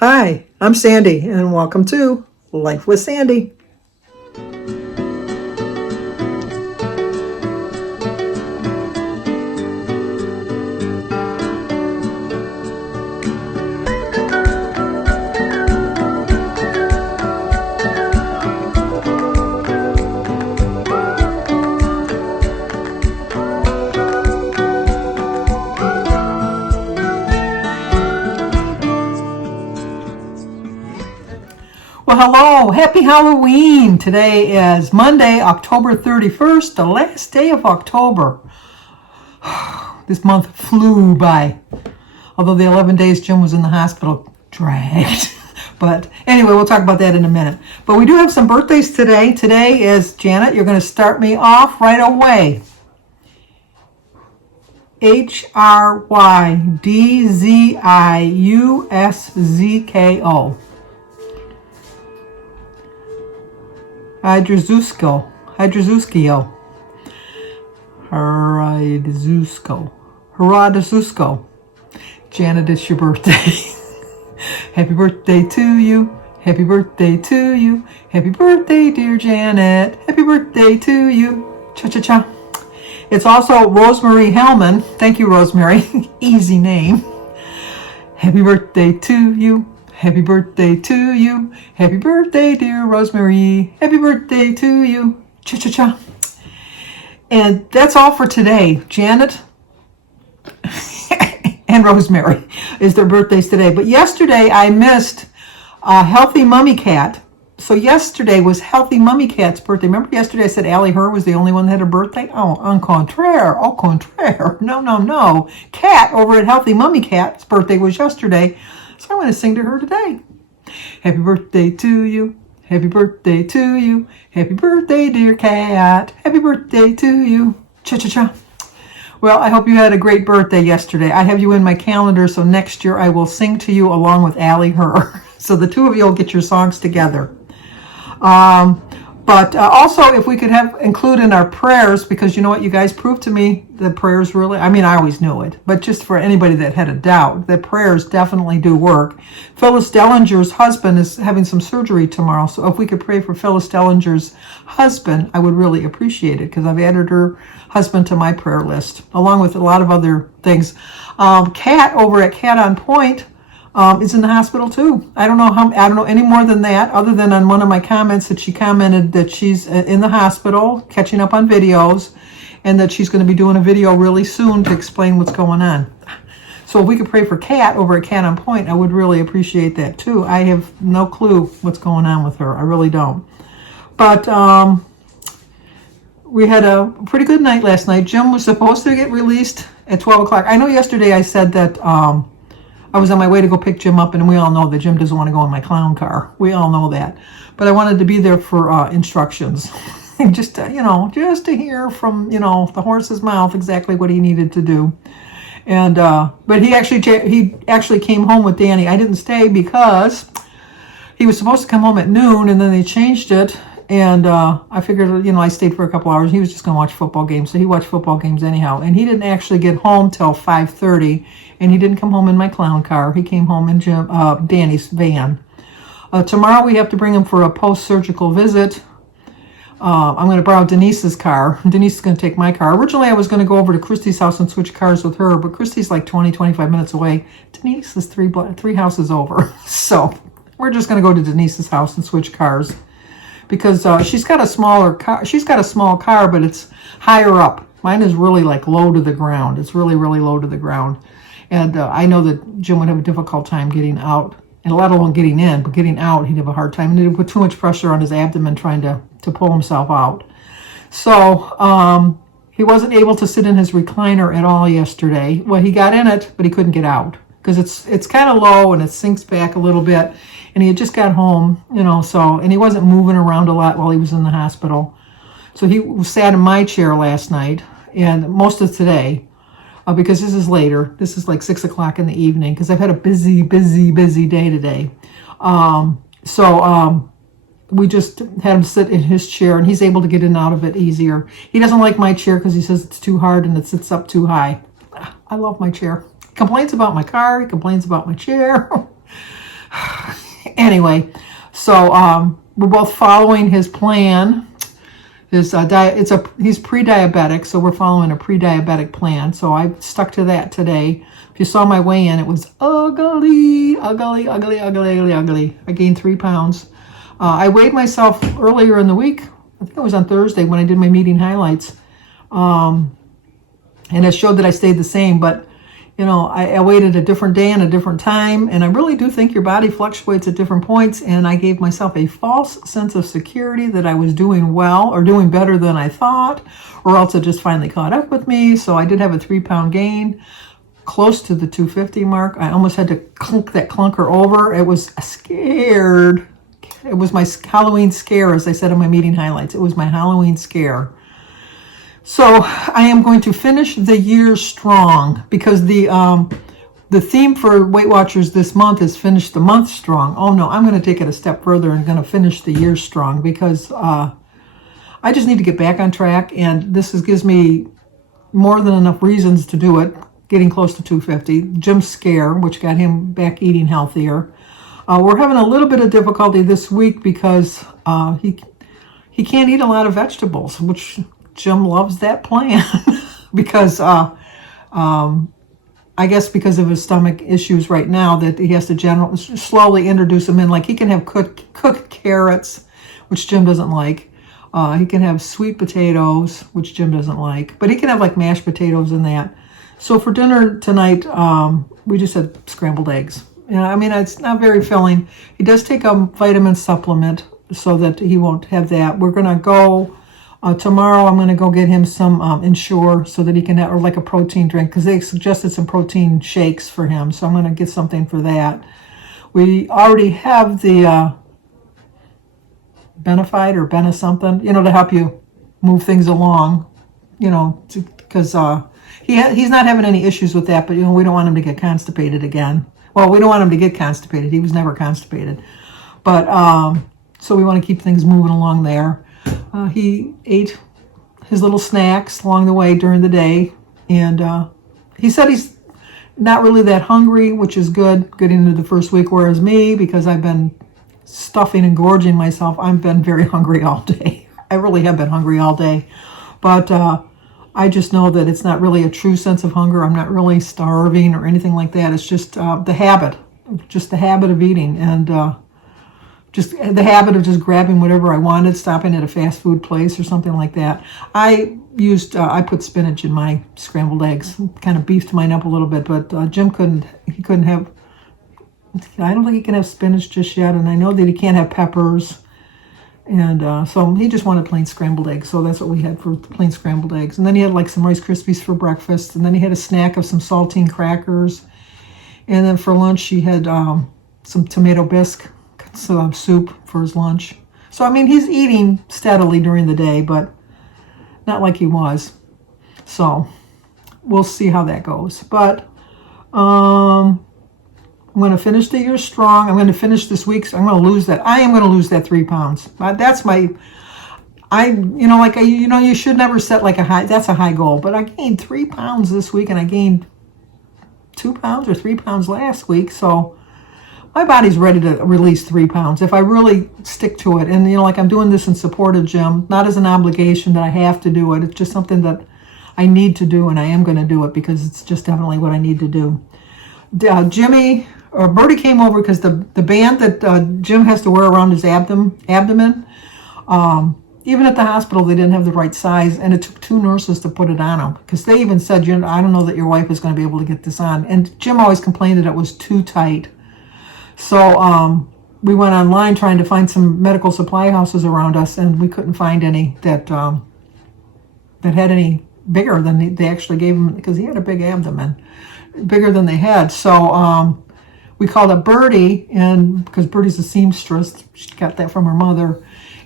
Hi, I'm Sandy, and welcome to Life with Sandy. Well, hello, happy Halloween. Today is Monday, October 31st, the last day of October. This month flew by. Although the 11 days Jim was in the hospital dragged. But anyway, we'll talk about that in a minute. But we do have some birthdays today. Today is Janet. You're going to start me off right away. Hrydzziuszko. Hrydzziuszko. Janet, it's your birthday. Happy birthday to you. Happy birthday to you. Happy birthday, dear Janet. Happy birthday to you. Cha-cha-cha. It's also Rosemary Hellman. Thank you, Rosemary. Easy name. Happy birthday to you. Happy birthday to you. Happy birthday, dear Rosemary. Happy birthday to you. Cha-cha-cha. And that's all for today. Janet and Rosemary is their birthdays today. But yesterday I missed Healthy Mummy Cat. So yesterday was Healthy Mummy Cat's birthday. Remember yesterday I said Allie Herr was the only one that had a birthday? Oh, au contraire. No. Cat over at Healthy Mummy Cat's birthday was yesterday. So I'm going to sing to her today. Happy birthday to you. Happy birthday to you. Happy birthday, dear cat. Happy birthday to you. Cha-cha-cha. Well, I hope you had a great birthday yesterday. I have you in my calendar, so next year I will sing to you along with Allie Herr. So the two of you will get your songs together. But also, if we could include in our prayers, because you know what, you guys proved to me that prayers really, I mean, I always knew it, but just for anybody that had a doubt, that prayers definitely do work. Phyllis Dellinger's husband is having some surgery tomorrow, so if we could pray for Phyllis Dellinger's husband, I would really appreciate it, because I've added her husband to my prayer list, along with a lot of other things. Kat over at Cat on Point is in the hospital too. I don't know any more than that, other than on one of my comments that she commented that she's in the hospital catching up on videos, and that she's going to be doing a video really soon to explain what's going on. So if we could pray for Kat over at Cat on Point, I would really appreciate that too. I have no clue what's going on with her. I really don't. But we had a pretty good night last night. Jim was supposed to get released at 12 o'clock. I know yesterday I said that I was on my way to go pick Jim up, and we all know that Jim doesn't want to go in my clown car. We all know that. But I wanted to be there for instructions. just to hear from, the horse's mouth exactly what he needed to do. And but he actually came home with Danny. I didn't stay because he was supposed to come home at noon, and then they changed it. And I figured, I stayed for a couple hours. He was just going to watch football games. So he watched football games anyhow. And he didn't actually get home till 5:30. And he didn't come home in my clown car. He came home in Danny's van. Tomorrow we have to bring him for a post-surgical visit. I'm going to borrow Denise's car. Denise is going to take my car. Originally I was going to go over to Christy's house and switch cars with her. But Christy's like 20-25 minutes away. Denise is three houses over. So we're just going to go to Denise's house and switch cars. Because she's got a smaller car. She's got a small car, but it's higher up. Mine is really like low to the ground. It's really, really low to the ground. And I know that Jim would have a difficult time getting out, and let alone getting in, but getting out, he'd have a hard time. And it would put too much pressure on his abdomen trying to pull himself out. So he wasn't able to sit in his recliner at all yesterday. Well, he got in it, but he couldn't get out because it's kind of low and it sinks back a little bit. And he had just got home, and he wasn't moving around a lot while he was in the hospital. So he sat in my chair last night and most of today, because this is later. This is like 6 o'clock in the evening because I've had a busy day today. We just had him sit in his chair, and he's able to get in and out of it easier. He doesn't like my chair because he says it's too hard and it sits up too high. I love my chair. He complains about my car. He complains about my chair. Anyway, so we're both following his plan. His he's pre-diabetic, so we're following a pre-diabetic plan. So I stuck to that today. If you saw my weigh-in, it was ugly. I gained 3 pounds. I weighed myself earlier in the week. I think it was on Thursday when I did my meeting highlights, and it showed that I stayed the same. But I waited a different day and a different time, and I really do think your body fluctuates at different points, and I gave myself a false sense of security that I was doing well or doing better than I thought, or else it just finally caught up with me. So I did have a 3-pound gain, close to the 250 mark. I almost had to clunk that clunker over. It was scared. It was my Halloween scare, as I said in my meeting highlights. It was my Halloween scare. So I am going to finish the year strong, because the theme for Weight Watchers this month is finish the month strong. Oh no, I'm going to take it a step further and going to finish the year strong, because I just need to get back on track, and this gives me more than enough reasons to do it. Getting close to 250, Jim's scare, which got him back eating healthier. We're having a little bit of difficulty this week because he can't eat a lot of vegetables, which Jim loves that plan because I guess because of his stomach issues right now, that he has to slowly introduce them in. Like, he can have cooked carrots, which Jim doesn't like. He can have sweet potatoes, which Jim doesn't like, but he can have like mashed potatoes and that. So for dinner tonight, we just had scrambled eggs. I mean, it's not very filling. He does take a vitamin supplement so that he won't have that. We're going to go tomorrow. I'm going to go get him some Ensure so that he can have, or like a protein drink, because they suggested some protein shakes for him. So I'm going to get something for that. We already have the Benefite or Bena something, to help you move things along, because he's not having any issues with that, but we don't want him to get constipated again. Well, we don't want him to get constipated. He was never constipated. But, so we want to keep things moving along there. He ate his little snacks along the way during the day. And he said he's not really that hungry, which is good, getting into the first week. Whereas me, because I've been stuffing and gorging myself, I've been very hungry all day. I really have been hungry all day. But I just know that it's not really a true sense of hunger. I'm not really starving or anything like that. It's just the habit of eating, and just the habit of just grabbing whatever I wanted, stopping at a fast food place or something like that. I put spinach in my scrambled eggs, kind of beefed mine up a little bit, but Jim couldn't have, I don't think he can have spinach just yet, and I know that he can't have peppers. And so he just wanted plain scrambled eggs. So that's what we had for plain scrambled eggs. And then he had like some Rice Krispies for breakfast. And then he had a snack of some saltine crackers. And then for lunch, he had some tomato bisque, some soup for his lunch. So, I mean, he's eating steadily during the day, but not like he was. So we'll see how that goes. But I'm going to finish the year strong. I'm going to finish this week. I'm going to lose that. I am going to lose that 3 pounds. That's my, you should never set like a high, that's a high goal. But I gained 3 pounds this week, and I gained 2 pounds or 3 pounds last week. So my body's ready to release 3 pounds if I really stick to it. And, I'm doing this in support of Jim, not as an obligation that I have to do it. It's just something that I need to do, and I am going to do it because it's just definitely what I need to do. Bertie came over because the band that Jim has to wear around his abdomen, even at the hospital, they didn't have the right size, and it took 2 nurses to put it on him, because they even said, I don't know that your wife is going to be able to get this on. And Jim always complained that it was too tight. So we went online trying to find some medical supply houses around us, and we couldn't find any that had any bigger than they actually gave him, because he had a big abdomen, bigger than they had. So we called up Bertie, and because Bertie's a seamstress, she got that from her mother,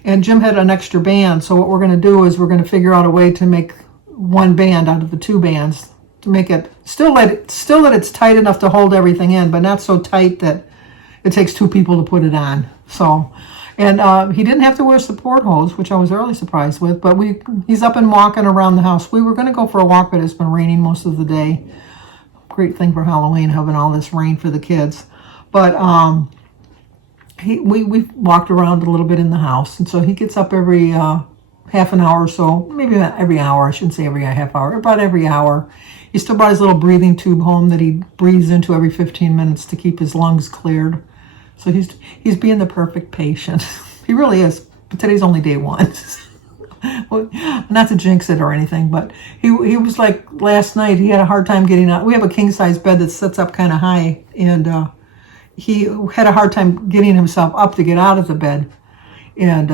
and Jim had an extra band. So what we're going to do is we're going to figure out a way to make 1 band out of the 2 bands, to make it still that it's tight enough to hold everything in, but not so tight that it takes 2 people to put it on. So, and he didn't have to wear support hose, which I was really surprised with. But he's up and walking around the house. We were going to go for a walk, but it's been raining most of the day. Great thing for Halloween, having all this rain for the kids. But we walked around a little bit in the house, and so he gets up every half an hour or so, maybe not every hour. I shouldn't say every half hour, about every hour. He still brought his little breathing tube home that he breathes into every 15 minutes to keep his lungs cleared. So he's being the perfect patient. He really is. But today's only day one. Well, not to jinx it or anything, but he was like last night. He had a hard time getting out. We have a king size bed that sits up kind of high, and he had a hard time getting himself up to get out of the bed. And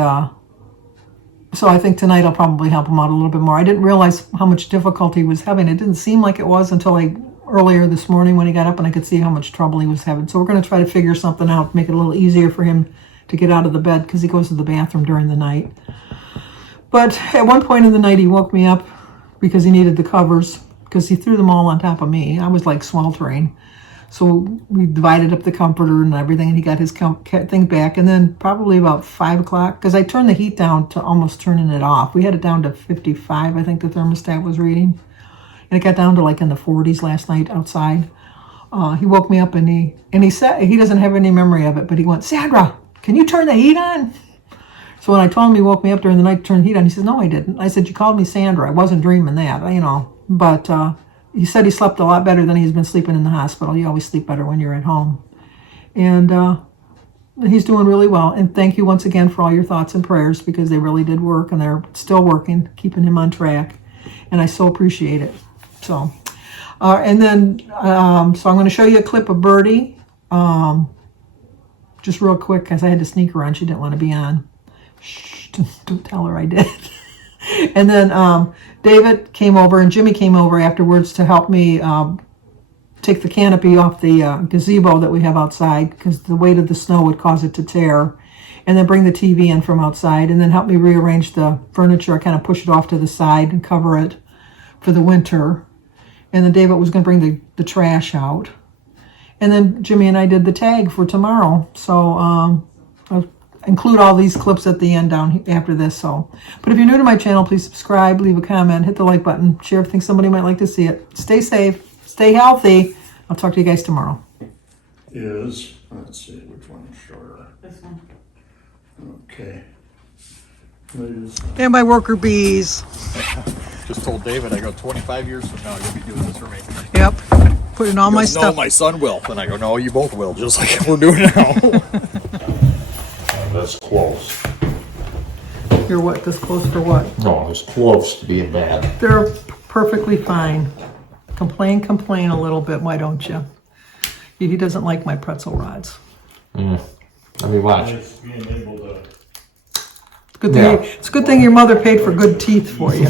so I think tonight I'll probably help him out a little bit more. I didn't realize how much difficulty he was having. It didn't seem like it was until earlier this morning when he got up, and I could see how much trouble he was having. So we're going to try to figure something out, make it a little easier for him to get out of the bed because he goes to the bathroom during the night. But at one point in the night, he woke me up because he needed the covers because he threw them all on top of me. I was like sweltering. So we divided up the comforter and everything, and he got his thing back. And then probably about 5 o'clock, because I turned the heat down to almost turning it off. We had it down to 55, I think the thermostat was reading. And it got down to like in the 40s last night outside. He woke me up, and he said, he doesn't have any memory of it, but he went, "Sandra, can you turn the heat on?" So when I told him he woke me up during the night to turn the heat on, he says, "No, I didn't." I said, "You called me Sandra. I wasn't dreaming that, But he said he slept a lot better than he's been sleeping in the hospital. You always sleep better when you're at home. And he's doing really well. And thank you once again for all your thoughts and prayers, because they really did work, and they're still working, keeping him on track. And I so appreciate it. So, so I'm going to show you a clip of Birdie, just real quick, because I had to sneak her on. She didn't want to be on. Shh, don't tell her I did. And then David came over, and Jimmy came over afterwards to help me take the canopy off the gazebo that we have outside, because the weight of the snow would cause it to tear, and then bring the TV in from outside, and then help me rearrange the furniture. I kind of push it off to the side and cover it for the winter. And then David was going to bring the trash out. And then Jimmy and I did the tag for tomorrow. So I'll include all these clips at the end down after this. So, but if you're new to my channel, please subscribe, leave a comment, hit the like button, share if you think somebody might like to see it. Stay safe, stay healthy. I'll talk to you guys tomorrow. Let's see, which one is shorter? This one. Okay. And my worker bees. Just told David, I go, 25 years from now, you'll be doing this for me. Yep, putting all my stuff. No, my son will. And I go, no, you both will, just like we're doing now. That's close. You're what, this close for what? No, it's close to being bad. They're perfectly fine. Complain a little bit, why don't you? He doesn't like my pretzel rods. Let me watch. It's being able to. It's a good thing your mother paid for good teeth for you.